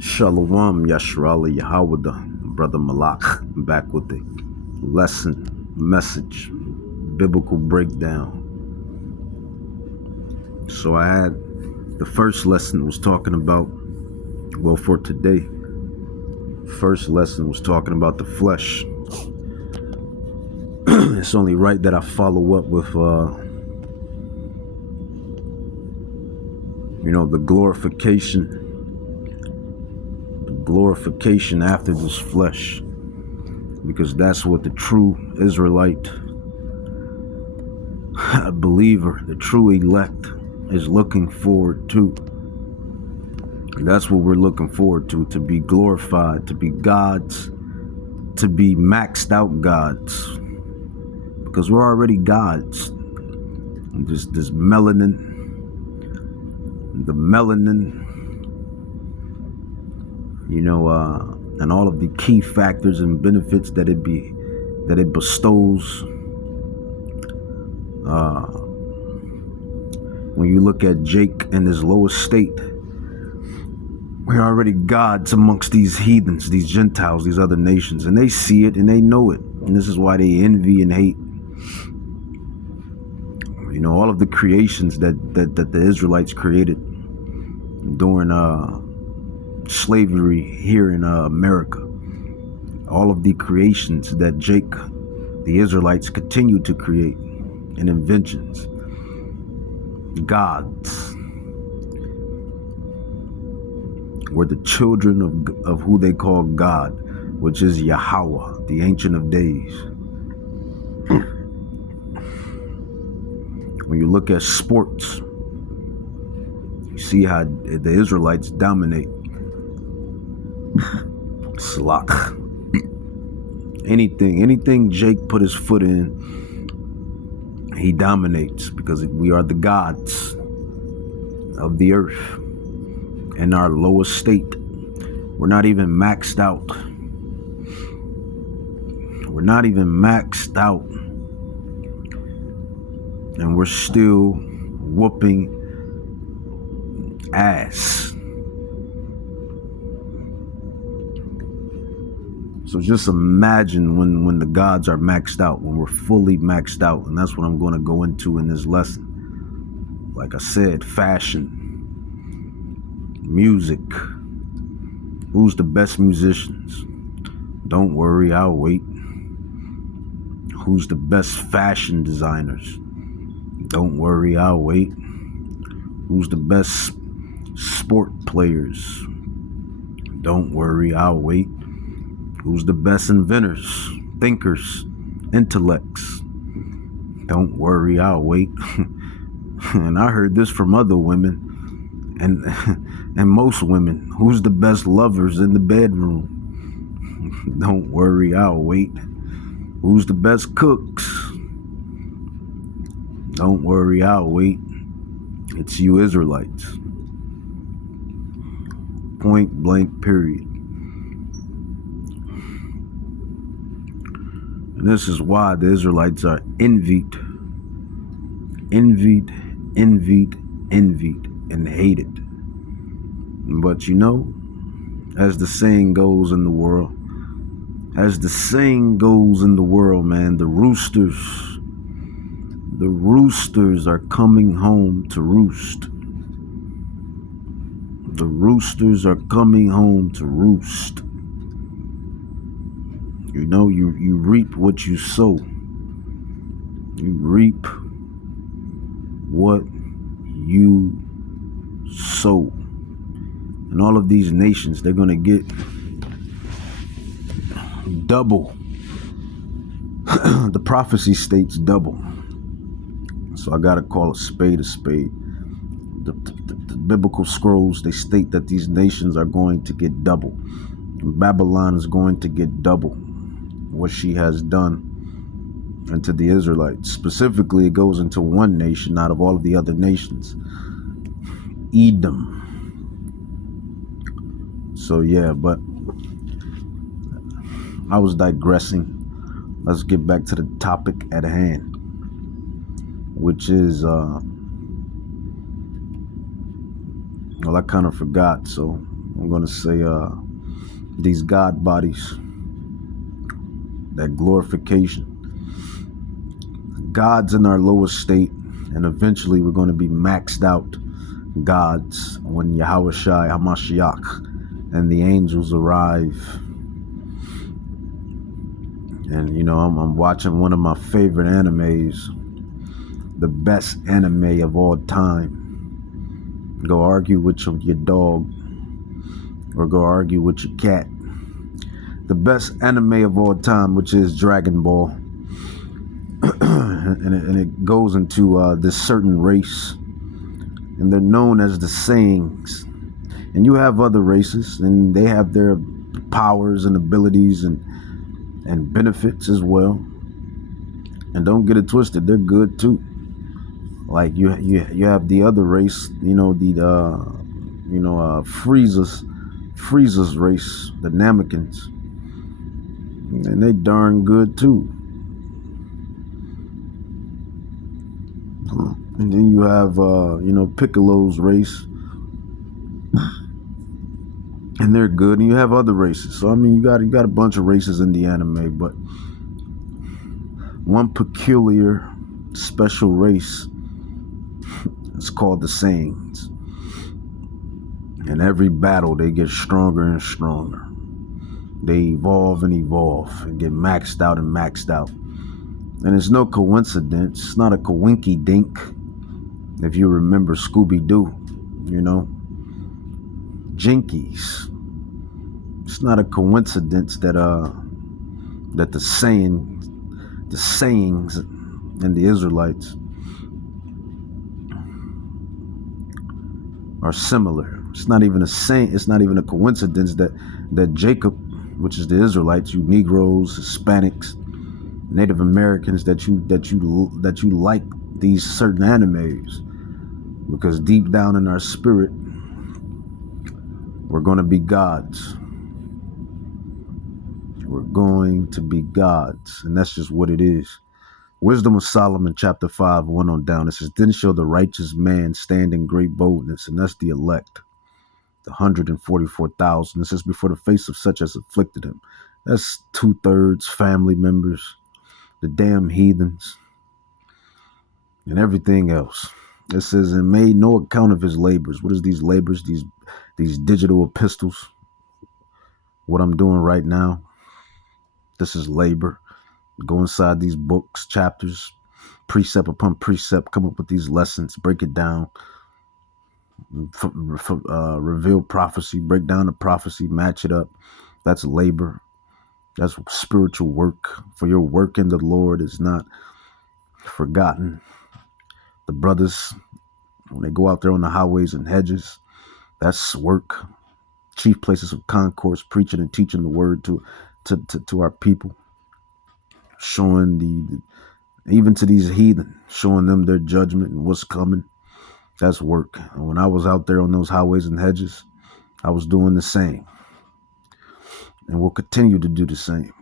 Shalom, Yashrali Yahawada, Brother Malak, back with the lesson, message, biblical breakdown. So I had the first lesson was talking about, well, for today, first lesson was talking about the flesh. It's only right that I follow up with, the glorification after this flesh, because that's what the true Israelite believer, the true elect, is looking forward to. That's what we're looking forward to be glorified, to be gods, to be maxed out gods, because we're already gods. This melanin, the melanin, and all of the key factors and benefits that it bestows. When you look at Jake in his lowest state, we're already gods amongst these heathens, these Gentiles, these other nations, and they see it and they know it. And this is why they envy and hate. All of the creations that the Israelites created during slavery here in America. All of the creations that Jake, the Israelites, continue to create, and inventions. Gods were the children of who they call God, which is Yahweh, the Ancient of Days. When you look at sports, you see how the Israelites dominate. Slach. Anything Jake put his foot in, he dominates, because we are the gods of the earth. In our lowest state, we're not even maxed out. We're not even maxed out. And we're still whooping ass. So just imagine when the gods are maxed out, when we're fully maxed out. And that's what I'm going to go into in this lesson. Like I said, fashion, music. Who's the best musicians? Don't worry, I'll wait. Who's the best fashion designers? Don't worry, I'll wait. Who's the best sport players? Don't worry, I'll wait. Who's the best inventors, thinkers, intellects? Don't worry, I'll wait. And I heard this from other women and most women. Who's the best lovers in the bedroom? Don't worry, I'll wait. Who's the best cooks? Don't worry, I'll wait. It's you Israelites. Point blank, period. And this is why the Israelites are envied, and hated. But as the saying goes in the world, man, the roosters are coming home to roost. The roosters are coming home to roost. You reap what you sow. You reap what you sow. And all of these nations, they're going to get double. The prophecy states double. So I got to call a spade a spade. The biblical scrolls, they state that these nations are going to get double. And Babylon is going to get double what she has done into the Israelites. Specifically, it goes into one nation out of all of the other nations. Edom. So yeah, but I was digressing. Let's get back to the topic at hand, which is well, I kind of forgot, so I'm going to say these God bodies, that glorification. God's in our lowest state, and eventually we're going to be maxed out gods when Yahweh Shai HaMashiach and the angels arrive. And you know, I'm watching one of my favorite animes, the best anime of all time. Go argue with your dog, or go argue with your cat. The best anime of all time, which is Dragon Ball. and it goes into this certain race, and they're known as the Saiyans. And you have other races, and they have their powers and abilities and benefits as well. And don't get it twisted, they're good too. Like you have the other race, you know, the Frieza's race, the Namekins, and they darn good too. And then you have Piccolo's race, and they're good. And you have other races. So I mean, you got a bunch of races in the anime, but one peculiar, special race is called the Saiyans. And every battle, they get stronger and stronger. They evolve and evolve and get maxed out and maxed out. And it's no coincidence. It's not a coinky dink. If you remember Scooby-Doo, you know, Jinkies. It's not a coincidence that the sayings and the Israelites are similar. It's not even a coincidence that Jacob, which is the Israelites, you Negroes, Hispanics, Native Americans, that you like these certain animes, because deep down in our spirit, we're going to be gods. We're going to be gods, and that's just what it is. Wisdom of Solomon, chapter 5, 1 on down. It says, "Then shall the righteous man stand in great boldness," and that's the elect, the 144,000. It says, "before the face of such as afflicted him." That's 2/3 family members, the damn heathens, and everything else. It says, "and made no account of his labors." What is these labors? These digital epistles. What I'm doing right now, this is labor. Go inside these books, chapters, precept upon precept, come up with these lessons, break it down, reveal prophecy, break down the prophecy, match it up. That's labor. That's spiritual work. For your work in the Lord is not forgotten. The brothers, when they go out there on the highways and hedges, that's work. Chief places of concourse, preaching and teaching the word to our people, showing even to these heathen, showing them their judgment and what's coming. That's work. And when I was out there on those highways and hedges, I was doing the same, and will continue to do the same.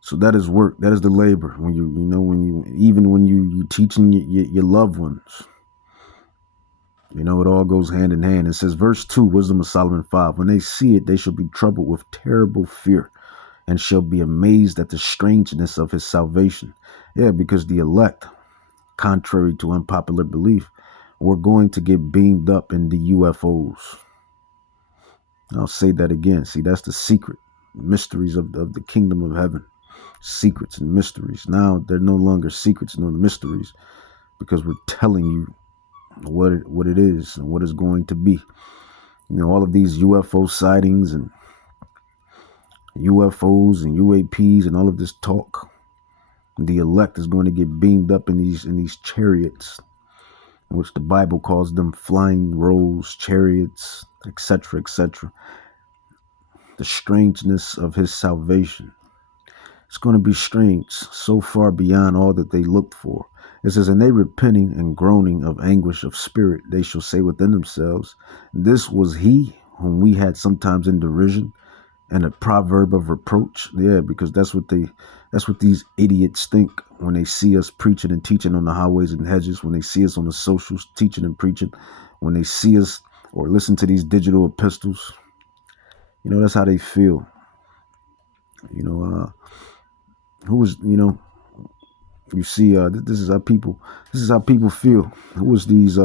So that is work. That is the labor. When you teaching your loved ones, you know, it all goes hand in hand. It says, verse 2, Wisdom of Solomon 5, "when they see it, they shall be troubled with terrible fear, and shall be amazed at the strangeness of his salvation." Yeah, because the elect, contrary to unpopular belief, we're going to get beamed up in the UFOs. I'll say that again. See, that's the secret mysteries of the kingdom of heaven. Secrets and mysteries. Now they're no longer secrets nor mysteries, because we're telling you what it is and what it's going to be. You know, all of these UFO sightings and UFOs and UAPs and all of this talk, the elect is going to get beamed up in these chariots, which the Bible calls them flying rolls, chariots, etc., etc. The strangeness of his salvation. It's going to be strange, so far beyond all that they looked for. It says, "and they repenting and groaning of anguish of spirit, they shall say within themselves, this was he whom we had sometimes in derision, and a proverb of reproach." Yeah, because that's what these idiots think when they see us preaching and teaching on the highways and hedges, when they see us on the socials teaching and preaching, when they see us or listen to these digital epistles, that's how they feel. Who was, you see, this is how people feel. Who was these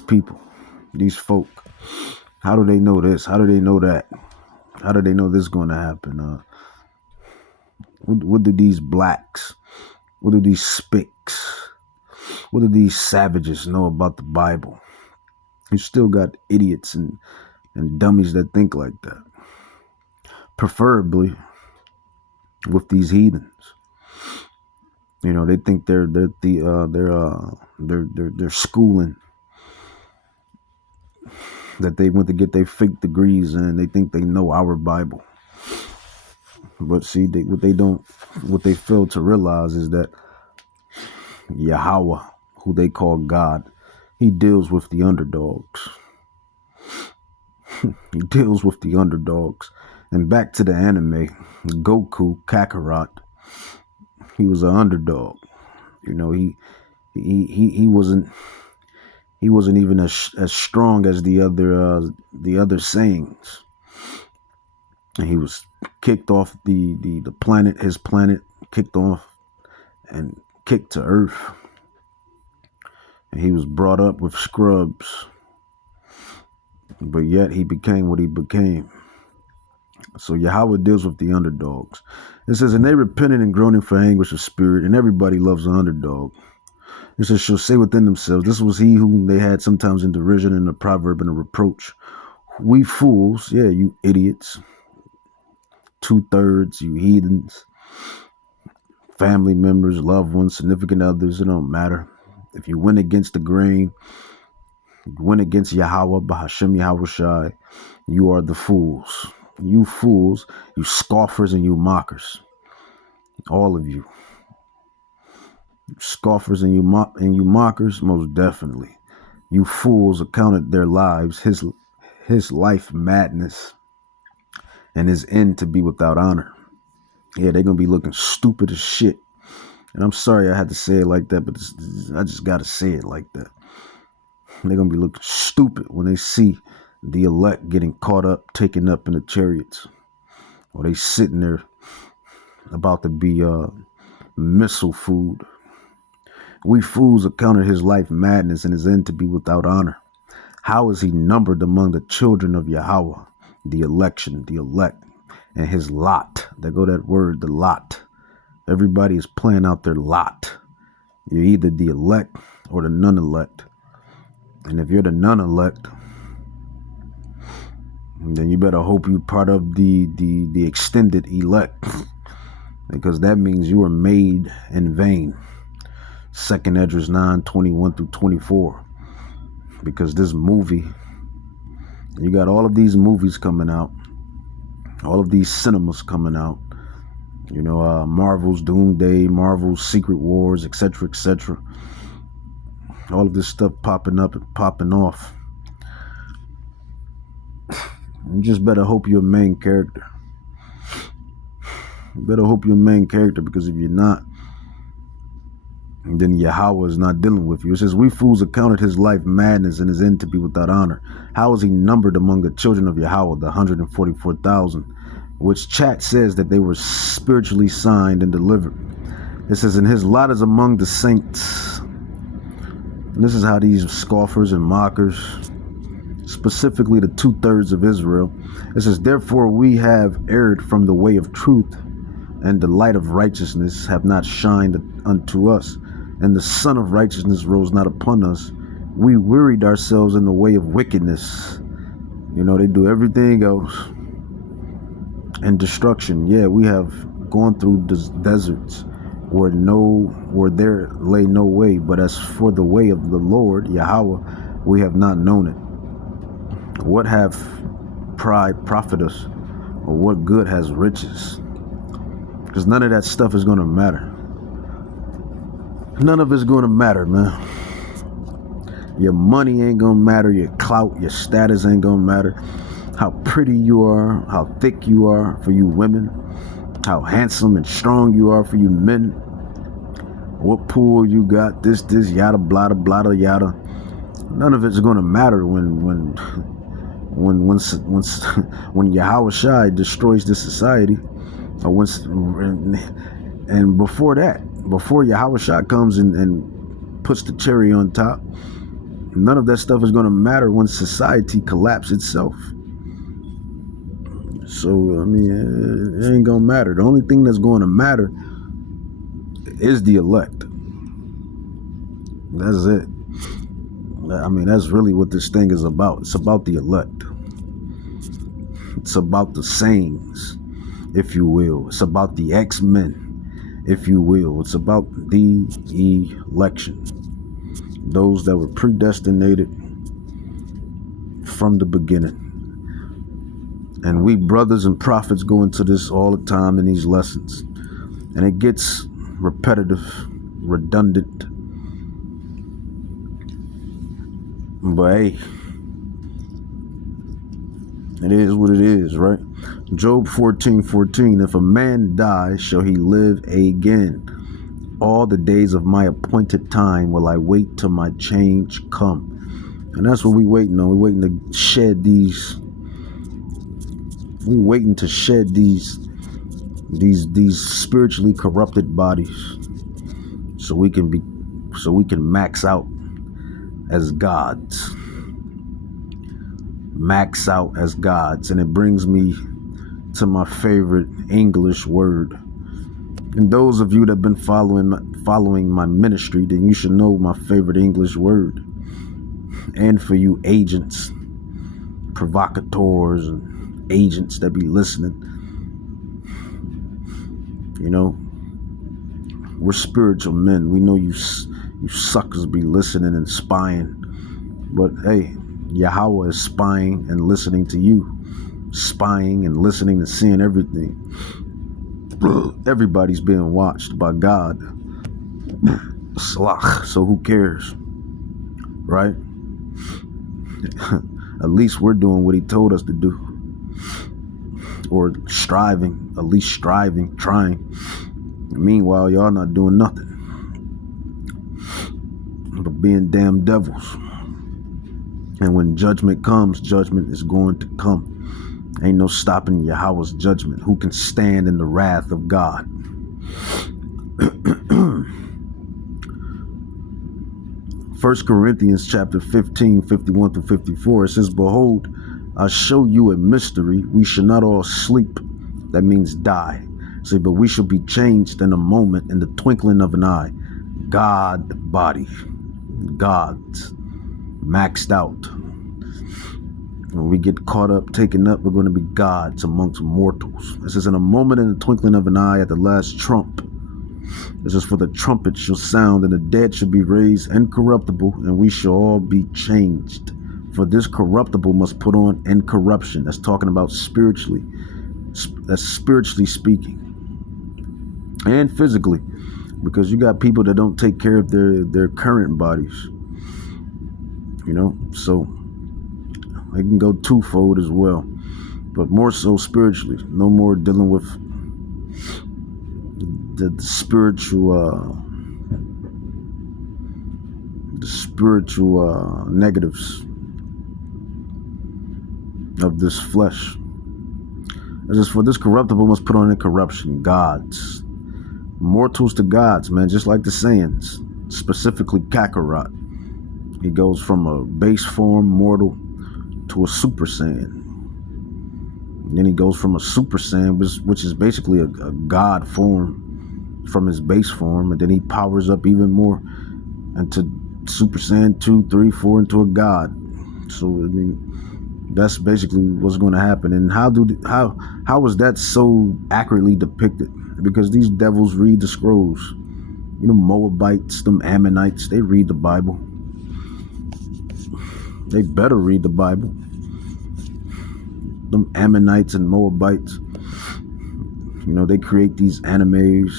people, these folk? How do they know this? How do they know that? How do they know this is going to happen? What do these blacks, what do these spicks, what do these savages know about the Bible? You still got idiots and dummies that think like that. Preferably with these heathens. They think they're schooling, that they went to get their fake degrees, and they think they know our Bible. But see, what they fail to realize is that Yahweh, who they call God, he deals with the underdogs. He deals with the underdogs. And back to the anime, Goku Kakarot, he was an underdog. He wasn't even as strong as the other Saiyans. And he was kicked off the planet, his planet, kicked off and kicked to Earth. And he was brought up with scrubs. But yet he became what he became. So Yahweh deals with the underdogs. It says, and they repented and groaning for anguish of spirit, and everybody loves an underdog. It says, shall say within themselves, this was he whom they had sometimes in derision and a proverb and a reproach. We fools, yeah, you idiots. 2/3, you heathens. Family members, loved ones, significant others, it don't matter. If you went against the grain, you went against Yahweh, Bahashem Yahushai, you are the fools. You fools, you scoffers and you mockers. All of you. Scoffers and you mockers, most definitely. You fools accounted their lives, his life madness, and his end to be without honor. Yeah, they're going to be looking stupid as shit. And I'm sorry I had to say it like that, but I just got to say it like that. They're going to be looking stupid when they see the elect getting caught up, taken up in the chariots. Or they sitting there about to be missile food. We fools accounted his life madness and his end to be without honor. How is he numbered among the children of Yahweh, the election, the elect, and his lot? There go that word, the lot. Everybody is playing out their lot. You're either the elect or the non-elect. And if you're the non-elect, then you better hope you're part of the extended elect, because that means you were made in vain. 2nd Esdras 9:21-24. Because this movie, you got all of these movies coming out, all of these cinemas coming out, Marvel's Doomsday, Marvel's Secret Wars, etc., etc. All of this stuff popping up and popping off. You just better hope you're a main character. You better hope you're a main character, because if you're not, then Yahweh is not dealing with you. It says, we fools accounted his life madness and his end to be without honor. How is he numbered among the children of Yahweh, the 144,000, which chat says that they were spiritually signed and delivered. It says, and his lot is among the saints. And this is how these scoffers and mockers, specifically the 2/3 of Israel, it says, therefore we have erred from the way of truth, and the light of righteousness have not shined unto us, and the sun of righteousness rose not upon us. We wearied ourselves in the way of wickedness. They do everything else. And destruction. Yeah, we have gone through deserts where there lay no way, but as for the way of the Lord, Yahweh, we have not known it. What have pride profit us, or what good has riches? Because none of that stuff is going to matter. None of it's going to matter, man. Your money ain't going to matter. Your clout, your status ain't going to matter. How pretty you are, how thick you are for you women, how handsome and strong you are for you men, what pool you got, this, yada, blada, blada, yada. None of it's going to matter when Yahweh Shai destroys this society, or once, and before that, before Yahweh Shai comes and puts the cherry on top, none of that stuff is going to matter when society collapses itself. So, I mean, it ain't going to matter. The only thing that's going to matter is the elect. That's it. I mean, that's really what this thing is about. It's about the elect. It's about the saints, if you will. It's about the X-Men, if you will. It's about the election. Those that were predestinated from the beginning. And we brothers and prophets go into this all the time in these lessons. And it gets repetitive, redundant. But hey, it is what it is, right? Job 14:14, if a man die, shall he live again? All the days of my appointed time will I wait till my change come. And that's what we waiting on. We waiting to shed these. We waiting to shed these spiritually corrupted bodies, so we can max out as gods. Max out as gods. And it brings me to my favorite English word. And those of you that have been following my ministry, then you should know my favorite English word. And for you agents, provocateurs, and agents that be listening, you know, we're spiritual men. We know you suckers be listening and spying. But hey, Yahweh is spying and listening to you. Spying and listening and seeing everything. Everybody's being watched by God. Slach. So who cares? Right? At least we're doing what he told us to do. Or striving. At least striving, trying. Meanwhile, y'all not doing nothing but being damn devils. And when judgment comes, judgment is going to come. Ain't no stopping Yahweh's judgment. Who can stand in the wrath of God? 1 Corinthians chapter 15, 51 through 54, it says, behold, I show you a mystery. We shall not all sleep. That means die. See, but we shall be changed in a moment, in the twinkling of an eye. God body. God maxed out. When we get caught up, taken up, we're going to be gods amongst mortals. This is in a moment, in the twinkling of an eye, at the last trump. This is for the trumpet shall sound, and the dead shall be raised incorruptible, and we shall all be changed. For this corruptible must put on incorruption. That's talking about spiritually. That's spiritually speaking. And physically. Because you got people that don't take care of their current bodies. You know, so it can go twofold as well, but more so spiritually. No more dealing with the spiritual negatives of this flesh. As is for this corruptible must put on incorruption. Gods, mortals to gods, man. Just like the Saiyans, specifically Kakarot. He goes from a base form mortal to a Super Saiyan. And then he goes from a Super Saiyan, which is basically a god form, from his base form, and then he powers up even more into Super Saiyan 2, 3, 4, into a god. So I mean, that's basically what's going to happen. And how is that so accurately depicted? Because these devils read the scrolls. You know, Moabites, them Ammonites, they read the Bible. They better read the Bible. Them Ammonites and Moabites, you know, they create these animes.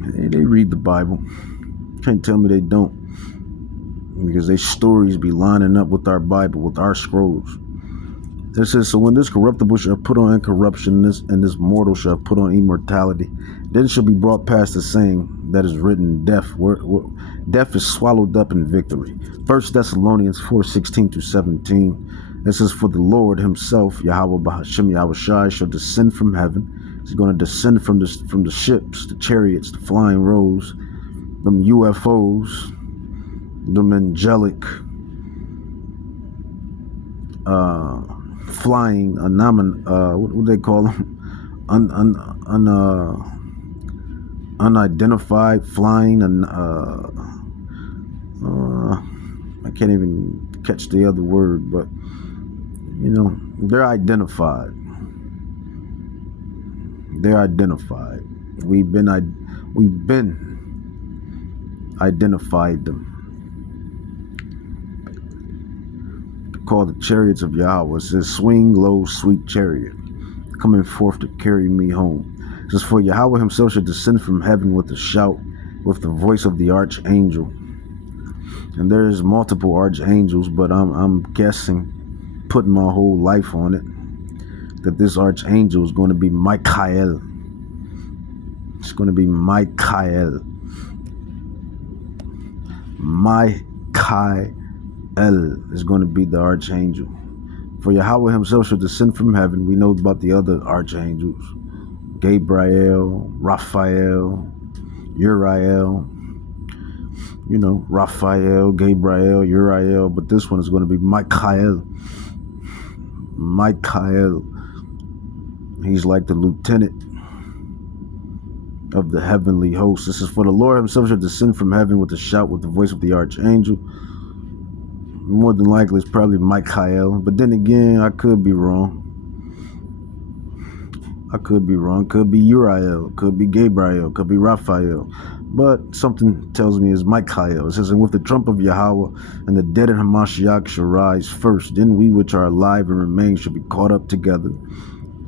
They read the Bible. Can't tell me they don't. Because their stories be lining up with our Bible, with our scrolls. It says, so when this corruptible shall put on incorruption, and this mortal shall put on immortality, then shall be brought past the saying that is written, death is swallowed up in victory. 1 Thessalonians 4:16-17. It says, for the Lord himself, Yahweh Bahashem Yahushai, shall descend from heaven. He's going to descend from the ships, the chariots, the flying rows, them UFOs, them angelic flying what they call them, unidentified flying, and I can't even catch the other word, but you know, they're identified. We've been identified them. Called the chariots of Yahweh. It says, swing low, sweet chariot, coming forth to carry me home. It says, for Yahweh himself shall descend from heaven with a shout, with the voice of the archangel. And there's multiple archangels, but I'm guessing, putting my whole life on it, that this archangel is going to be Michael. It's going to be Michael. El is going to be the archangel. For Yahweh himself shall descend from heaven. We know about the other archangels, Gabriel, Raphael, Uriel. You know, Raphael, Gabriel, Uriel, but this one is going to be Michael. He's like the lieutenant of the heavenly host. This is, for the Lord himself shall descend from heaven with a shout, with the voice of the archangel. More than likely, it's probably Michael, but then again, I could be wrong. Could be Uriel, could be Gabriel, could be Raphael, but something tells me it's Michael. It says, and with the trump of Yahweh, and the dead in Hamashiach shall rise first. Then we which are alive and remain shall be caught up together.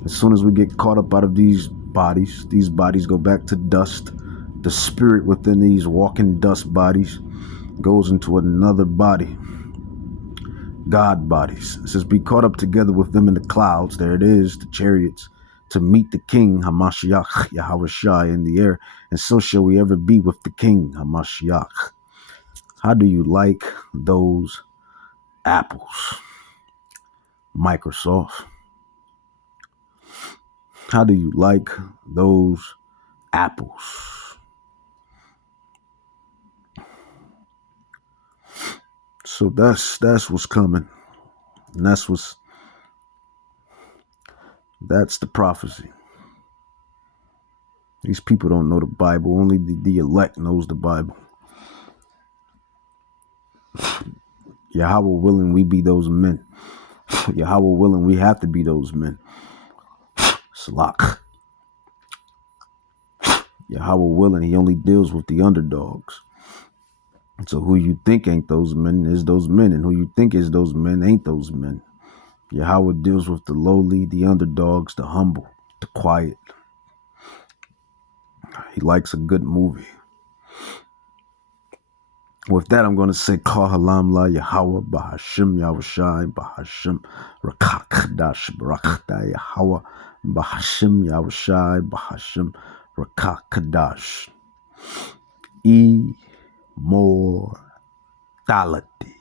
As soon as we get caught up out of these bodies go back to dust. The spirit within these walking dust bodies goes into another body. God bodies. It says, be caught up together with them in the clouds. There it is, the chariots, to meet the King, Hamashiach, Yahushai, in the air. And so shall we ever be with the King, Hamashiach. How do you like those apples, Microsoft? How do you like those apples? So that's what's coming. And that's the prophecy. These people don't know the Bible. Only the elect knows the Bible. Yahweh willing, we be those men. Yahweh willing, we have to be those men. Salak. Yahweh willing, he only deals with the underdogs. So who you think ain't those men is those men, and who you think is those men ain't those men. Yahweh deals with the lowly, the underdogs, the humble, the quiet. He likes a good movie. With that, I'm going to say, Kah Halam La Yahweh, Bahashim Yahushai, Bahashim Rakakdash, Barakda Yahweh, Bahashim Yahushai, Bahashim Rakakdash. Immortality.